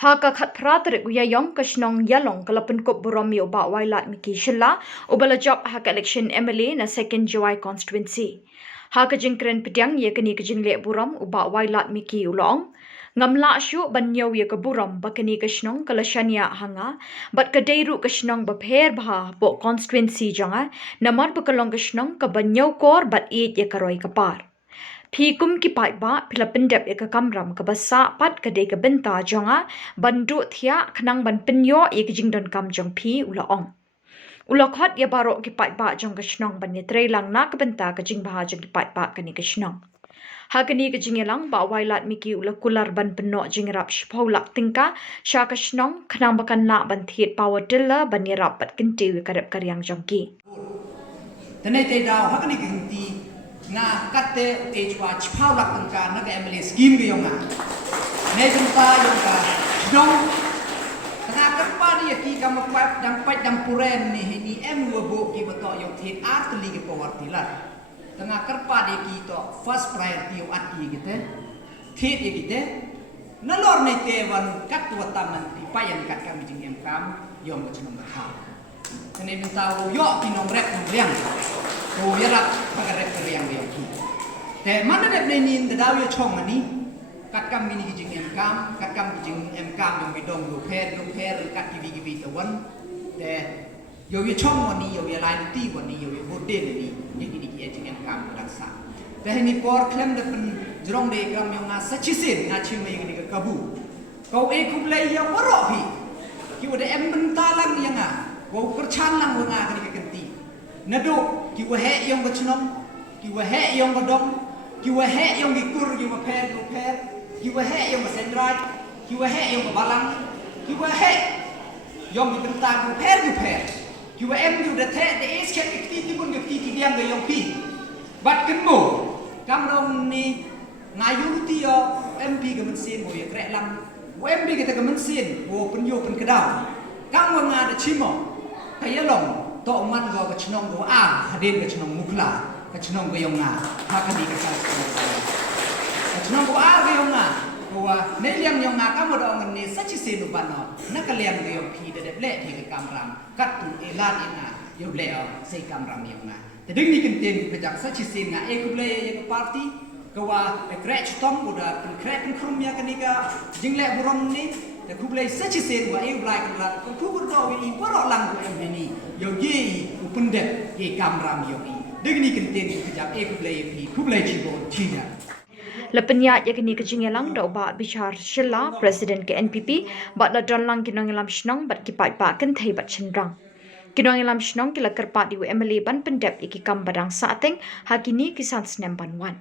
Haka khat pratrik Ialong ke Shnong Ialong kalapan kop buram yo ba Wailadmiki Shilla ubala job haka election MLA na second July constituency. Haka jingkren pedang ye kini kejingle buram uba Wailadmiki Ialong ngamla syu banyo ye ke buram bakani ke Shnong kalashania hanga bat ke deiru ke Shnong bapher bha bo constituency janga namar bekalong ke Shnong ke banyo kor bat it ye karoi kapar. Phi kum ki pai ba phila pendep e ka kamram ka basa pat ka de ka benta jonga bandu thia khnang ban pinyo e ki jingdon kam jong phi ula ong ula khat ya baro ki pai ba jong ka Shnong ban ye trei lang na ka benta ka jing ba jong ki pai ba ka ni ka Shnong ha ka ni ka jingelang ba Wailadmiki ula kular ban penno jingrap shpaulak Tyngka sha ka Shnong khnang bakan na ban thiet power tilla ban ye rap pat kinti wi karap karyang jong ki Tanay tay daw ha ka ni kinti nga kate ejwa chpau lak tangka na ka MLA scheme ga yung nga ne jumpa yung ka Shnong nga karpa ni ki ka magpap dang pat dang puren ni em wabo ki bato yung thit art li ki power tilar nga karpa de ki to first priority yung at ki gite thit ye gite na lor ne te wan kat wa taman ti payan kat kam jing em kam yung ka Shnong ka tanay bin tao yo kinong rep ng liang ko yarak pagarep kariang dia ki te mana dep nin da daw yo chong ani kat kam mini jing em kam kat kam jing em kam yong bidong yo pher kat ki tawan te yo chong wani yo lai ti wani yo bodde ni ye ki jing em kam laksa te ni por klem de pen jrong de kam yong nga sachisin nga chimai ni ka kabu kau kublai ya waro hi ki wada em bentalang yang nga ko kerchan lang nga ka ni kenti nado ki wa he yong ka Shnong ki wa he yong ka dong ki wa he yong ki kur ki wa pher ki wa he yong ka sendrai ki wa he yong ka balang ki wa he yong ki bentang ku pher ki wa em du da the de is chet ki bun ki diang ga yong pi bat ken mo kam rong ni ngayu ti yo MP ka men sin mo ye krek lam wo MP ka ta ka men sin wo pen yo pen ka daw kam wa nga da chimo Ialong to man go ka Shnong go hadin ka Shnong mukla ka Shnong go yung nga hakani ka sa ka Shnong go ga yung nga ko ne liang yung nga ka mo do ngani sa chi sinu bano na ka liang go yung phi de le the ka kamram kat tu elan ina yo le sei kamram yung nga te ding ni kin tin ka jak sa chi sin nga e ku le ye ka party ko wa e krech tom go da krech krum ya ka ni ka jingle burom ni te kublai sachi sen wa e blai kan ko ku do wi poro lang ko em ni yo ye upundep ke kamram yo i degni kenten ku jak e kublai chi bo chi ya Lepenya yakni kejingelang do ba bichar Shilla president ke NPP bat la donlang kinongelam Shnong bat ki pai pa kan thai bat chendrang kinongelam Shnong ki la karpa di MLA ban pendep iki kam badang sa ateng hakini kisan snem ban wan